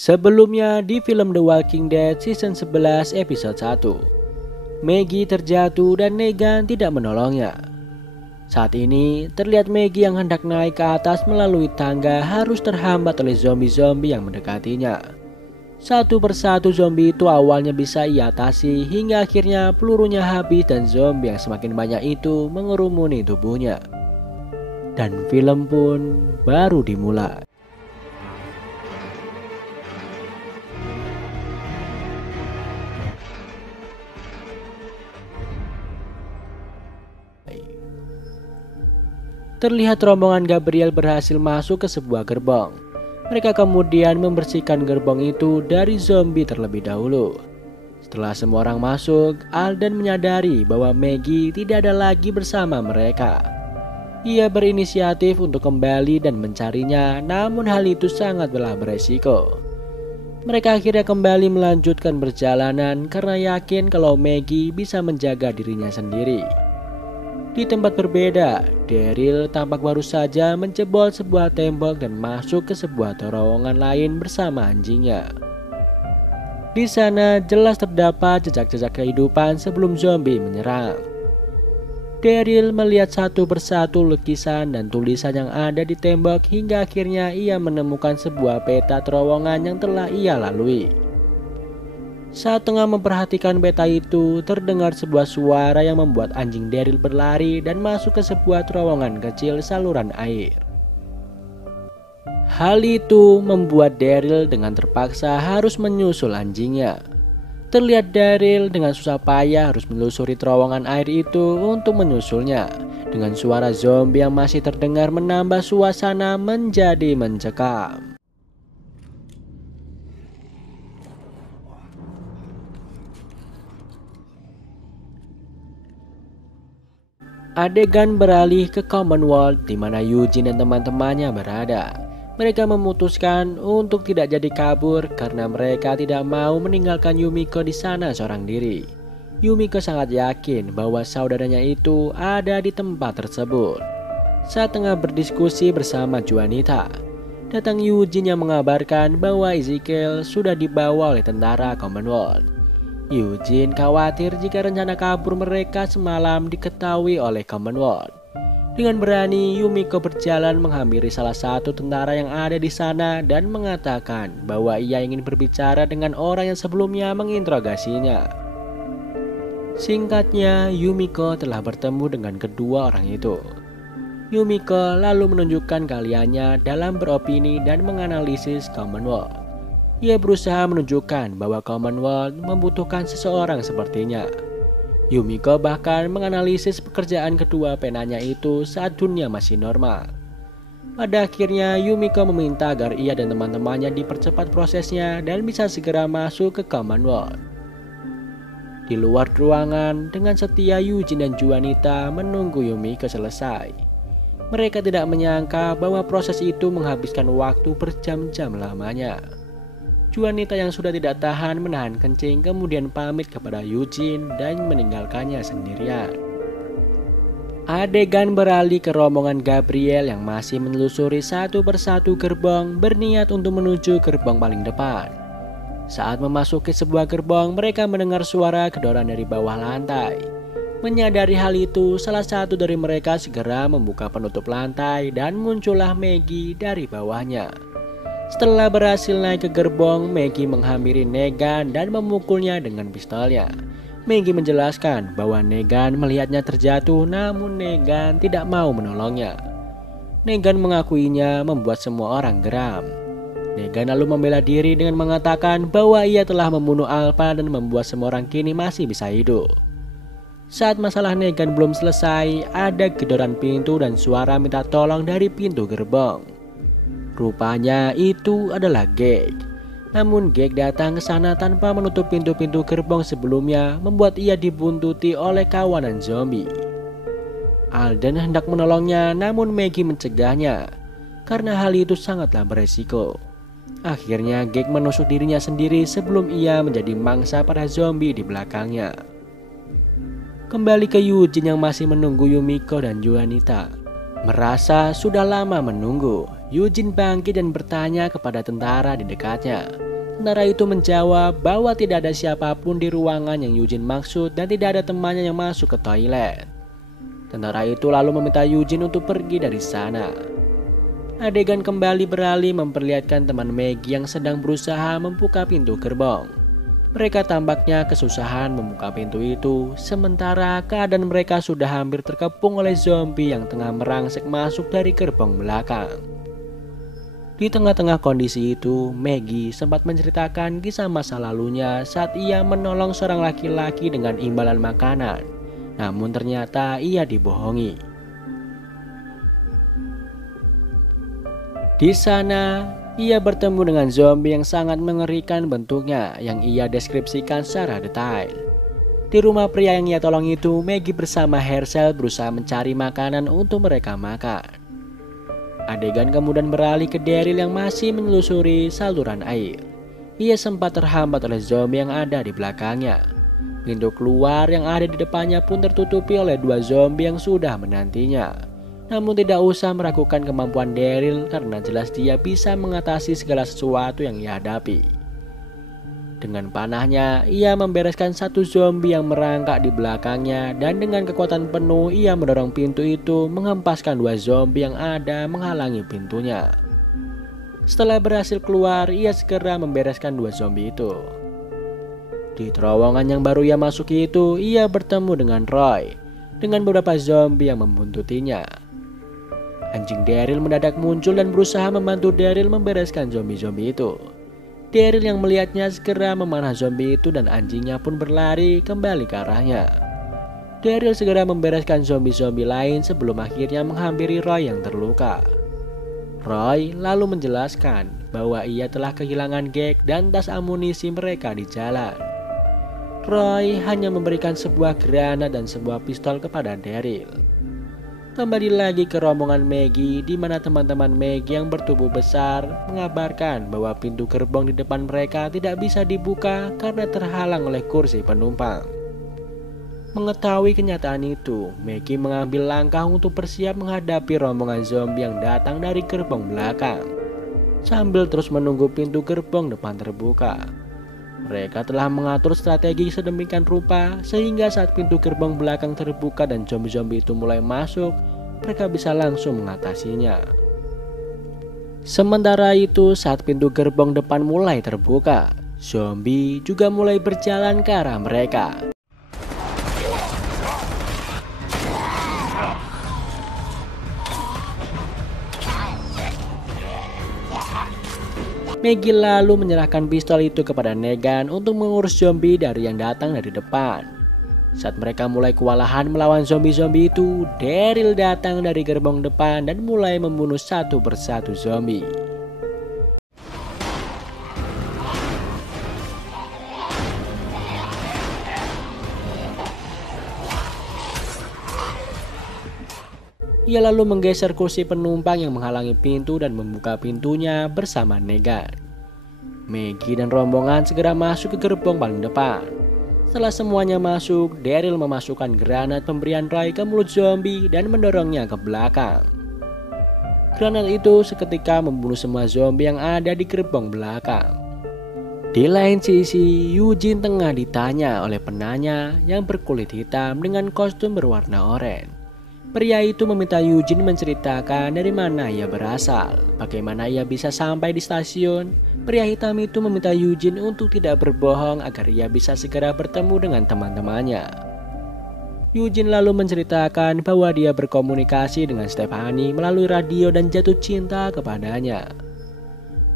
Sebelumnya di film The Walking Dead season 11 episode 1, Maggie terjatuh dan Negan tidak menolongnya. Saat ini terlihat Maggie yang hendak naik ke atas melalui tangga harus terhambat oleh zombie-zombie yang mendekatinya. Satu persatu zombie itu awalnya bisa ia atasi hingga akhirnya pelurunya habis dan zombie yang semakin banyak itu mengerumuni tubuhnya. Dan film pun baru dimulai. Terlihat rombongan Gabriel berhasil masuk ke sebuah gerbong. Mereka kemudian membersihkan gerbong itu dari zombie terlebih dahulu. Setelah semua orang masuk, Alden menyadari bahwa Maggie tidak ada lagi bersama mereka. Ia berinisiatif untuk kembali dan mencarinya, namun hal itu sangatlah beresiko. Mereka akhirnya kembali melanjutkan perjalanan karena yakin kalau Maggie bisa menjaga dirinya sendiri. Di tempat berbeda, Daryl tampak baru saja menjebol sebuah tembok dan masuk ke sebuah terowongan lain bersama anjingnya. Di sana jelas terdapat jejak-jejak kehidupan sebelum zombie menyerang. Daryl melihat satu persatu lukisan dan tulisan yang ada di tembok hingga akhirnya ia menemukan sebuah peta terowongan yang telah ia lalui. Saat tengah memperhatikan peta itu, terdengar sebuah suara yang membuat anjing Daryl berlari dan masuk ke sebuah terowongan kecil saluran air. Hal itu membuat Daryl dengan terpaksa harus menyusul anjingnya. Terlihat Daryl dengan susah payah harus menelusuri terowongan air itu untuk menyusulnya. Dengan suara zombie yang masih terdengar menambah suasana menjadi mencekam. Adegan beralih ke Commonwealth di mana Eugene dan teman-temannya berada. Mereka memutuskan untuk tidak jadi kabur karena mereka tidak mau meninggalkan Yumiko di sana seorang diri. Yumiko sangat yakin bahwa saudaranya itu ada di tempat tersebut. Saat tengah berdiskusi bersama Juanita, datang Eugene yang mengabarkan bahwa Ezekiel sudah dibawa oleh tentara Commonwealth. Eugene khawatir jika rencana kabur mereka semalam diketahui oleh Commonwealth. Dengan berani, Yumiko berjalan menghampiri salah satu tentara yang ada di sana dan mengatakan bahwa ia ingin berbicara dengan orang yang sebelumnya menginterogasinya. Singkatnya, Yumiko telah bertemu dengan kedua orang itu. Yumiko lalu menunjukkan keahliannya dalam beropini dan menganalisis Commonwealth. Ia berusaha menunjukkan bahwa Commonwealth membutuhkan seseorang sepertinya. Yumiko bahkan menganalisis pekerjaan kedua penanya itu saat dunia masih normal. Pada akhirnya Yumiko meminta agar ia dan teman-temannya dipercepat prosesnya dan bisa segera masuk ke Commonwealth. Di luar ruangan, dengan setia Eugene dan Juanita menunggu Yumiko selesai. Mereka tidak menyangka bahwa proses itu menghabiskan waktu berjam-jam lamanya. Juanita yang sudah tidak tahan menahan kencing kemudian pamit kepada Eugene dan meninggalkannya sendirian. Adegan beralih ke rombongan Gabriel yang masih menelusuri satu persatu gerbong berniat untuk menuju gerbong paling depan. Saat memasuki sebuah gerbong, mereka mendengar suara gedoran dari bawah lantai. Menyadari hal itu, salah satu dari mereka segera membuka penutup lantai dan muncullah Maggie dari bawahnya. Setelah berhasil naik ke gerbong, Maggie menghampiri Negan dan memukulnya dengan pistolnya. Maggie menjelaskan bahwa Negan melihatnya terjatuh namun Negan tidak mau menolongnya. Negan mengakuinya membuat semua orang geram. Negan lalu membela diri dengan mengatakan bahwa ia telah membunuh Alpha dan membuat semua orang kini masih bisa hidup. Saat masalah Negan belum selesai, ada gedoran pintu dan suara minta tolong dari pintu gerbong. Rupanya itu adalah Gage. Namun Gage datang ke sana tanpa menutup pintu-pintu gerbong sebelumnya, membuat ia dibuntuti oleh kawanan zombie. Alden hendak menolongnya namun Maggie mencegahnya karena hal itu sangatlah beresiko. Akhirnya Gage menusuk dirinya sendiri sebelum ia menjadi mangsa para zombie di belakangnya. Kembali ke Eugene yang masih menunggu Yumiko dan Juanita. Merasa sudah lama menunggu, Eugene bangkit dan bertanya kepada tentara di dekatnya. Tentara itu menjawab bahwa tidak ada siapapun di ruangan yang Eugene maksud dan tidak ada temannya yang masuk ke toilet. Tentara itu lalu meminta Eugene untuk pergi dari sana. Adegan kembali beralih memperlihatkan teman Maggie yang sedang berusaha membuka pintu gerbong. Mereka tampaknya kesusahan membuka pintu itu, sementara keadaan mereka sudah hampir terkepung oleh zombie yang tengah merangsek masuk dari gerbong belakang. Di tengah-tengah kondisi itu, Maggie sempat menceritakan kisah masa lalunya saat ia menolong seorang laki-laki dengan imbalan makanan. Namun ternyata ia dibohongi. Di sana, ia bertemu dengan zombie yang sangat mengerikan bentuknya yang ia deskripsikan secara detail. Di rumah pria yang ia tolong itu, Maggie bersama Herschel berusaha mencari makanan untuk mereka makan. Adegan kemudian beralih ke Daryl yang masih menelusuri saluran air. Ia sempat terhambat oleh zombie yang ada di belakangnya. Pintu keluar yang ada di depannya pun tertutupi oleh dua zombie yang sudah menantinya. Namun tidak usah meragukan kemampuan Daryl karena jelas dia bisa mengatasi segala sesuatu yang ia hadapi. Dengan panahnya, ia membereskan satu zombie yang merangkak di belakangnya dan dengan kekuatan penuh ia mendorong pintu itu menghempaskan dua zombie yang ada menghalangi pintunya. Setelah berhasil keluar, ia segera membereskan dua zombie itu. Di terowongan yang baru ia masuki itu, ia bertemu dengan Roy dengan beberapa zombie yang membuntutinya. Anjing Daryl mendadak muncul dan berusaha membantu Daryl membereskan zombie-zombie itu. Daryl yang melihatnya segera memanah zombie itu dan anjingnya pun berlari kembali ke arahnya. Daryl segera membereskan zombie-zombie lain sebelum akhirnya menghampiri Roy yang terluka. Roy lalu menjelaskan bahwa ia telah kehilangan gag dan tas amunisi mereka di jalan. Roy hanya memberikan sebuah granat dan sebuah pistol kepada Daryl. Kembali lagi ke rombongan Maggie di mana teman-teman Maggie yang bertubuh besar mengabarkan bahwa pintu gerbong di depan mereka tidak bisa dibuka karena terhalang oleh kursi penumpang. Mengetahui kenyataan itu, Maggie mengambil langkah untuk bersiap menghadapi rombongan zombie yang datang dari gerbong belakang, sambil terus menunggu pintu gerbong depan terbuka. Mereka telah mengatur strategi sedemikian rupa sehingga saat pintu gerbong belakang terbuka dan zombie-zombie itu mulai masuk, mereka bisa langsung mengatasinya. Sementara itu, saat pintu gerbong depan mulai terbuka, zombie juga mulai berjalan ke arah mereka. Maggie lalu menyerahkan pistol itu kepada Negan untuk mengurus zombie dari yang datang dari depan. Saat mereka mulai kewalahan melawan zombie-zombie itu, Daryl datang dari gerbong depan dan mulai membunuh satu persatu zombie. Ia lalu menggeser kursi penumpang yang menghalangi pintu dan membuka pintunya bersama Negan. Maggie dan rombongan segera masuk ke gerbong paling depan. Setelah semuanya masuk, Daryl memasukkan granat pemberian Roy ke mulut zombie dan mendorongnya ke belakang. Granat itu seketika membunuh semua zombie yang ada di gerbong belakang. Di lain sisi, Eugene tengah ditanya oleh penanya yang berkulit hitam dengan kostum berwarna oranye. Pria itu meminta Eugene menceritakan dari mana ia berasal, bagaimana ia bisa sampai di stasiun. Pria hitam itu meminta Eugene untuk tidak berbohong agar ia bisa segera bertemu dengan teman-temannya. Eugene lalu menceritakan bahwa dia berkomunikasi dengan Stephanie melalui radio dan jatuh cinta kepadanya.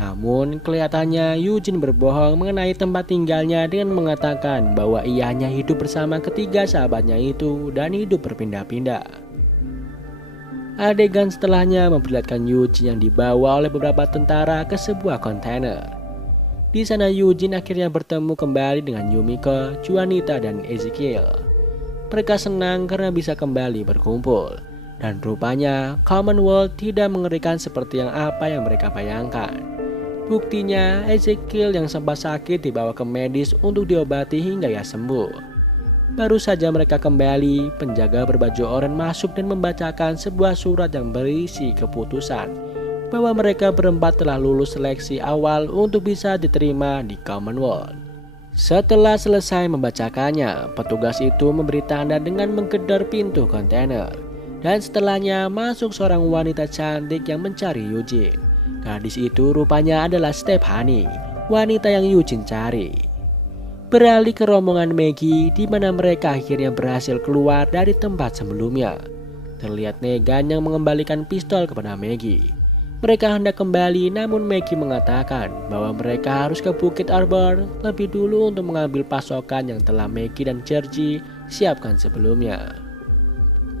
Namun kelihatannya Eugene berbohong mengenai tempat tinggalnya dengan mengatakan bahwa ia hanya hidup bersama ketiga sahabatnya itu dan hidup berpindah-pindah. Adegan setelahnya memperlihatkan Eugene yang dibawa oleh beberapa tentara ke sebuah kontainer. Di sana Eugene akhirnya bertemu kembali dengan Yumiko, Juanita, dan Ezekiel. Mereka senang karena bisa kembali berkumpul. Dan rupanya Commonwealth tidak mengerikan seperti apa yang mereka bayangkan. Buktinya Ezekiel yang sempat sakit dibawa ke medis untuk diobati hingga ia sembuh. Baru saja mereka kembali, penjaga berbaju oranye masuk dan membacakan sebuah surat yang berisi keputusan bahwa mereka berempat telah lulus seleksi awal untuk bisa diterima di Commonwealth. Setelah selesai membacakannya, petugas itu memberi tanda dengan menggedor pintu kontainer. Dan setelahnya masuk seorang wanita cantik yang mencari Eugene. Gadis itu rupanya adalah Stephanie, wanita yang Eugene cari. Beralih ke rombongan Maggie, di mana mereka akhirnya berhasil keluar dari tempat sebelumnya. Terlihat Negan yang mengembalikan pistol kepada Maggie. Mereka hendak kembali, namun Maggie mengatakan bahwa mereka harus ke Bukit Arbor lebih dulu untuk mengambil pasokan yang telah Maggie dan Georgie siapkan sebelumnya.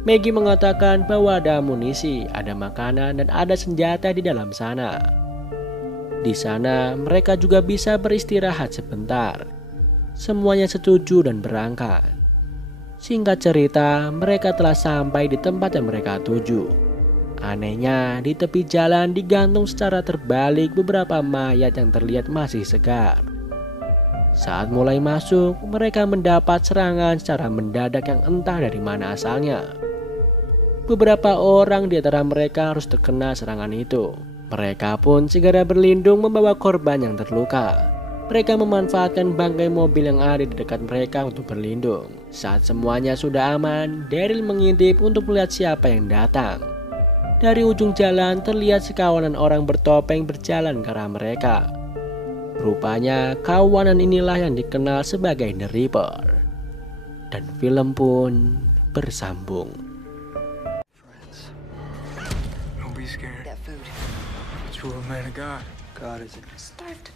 Maggie mengatakan bahwa ada amunisi, ada makanan, dan ada senjata di dalam sana. Di sana, mereka juga bisa beristirahat sebentar. Semuanya setuju dan berangkat. Singkat cerita, mereka telah sampai di tempat yang mereka tuju. Anehnya, di tepi jalan digantung secara terbalik beberapa mayat yang terlihat masih segar. Saat mulai masuk, mereka mendapat serangan secara mendadak yang entah dari mana asalnya. Beberapa orang di antara mereka harus terkena serangan itu. Mereka pun segera berlindung membawa korban yang terluka. Mereka memanfaatkan bangkai mobil yang ada di dekat mereka untuk berlindung. Saat semuanya sudah aman, Daryl mengintip untuk melihat siapa yang datang. Dari ujung jalan terlihat sekawanan orang bertopeng berjalan ke arah mereka. Rupanya kawanan inilah yang dikenal sebagai The Reaper. Dan film pun bersambung. Don't be scared. That food. It's for a man of God. God is it. Starved to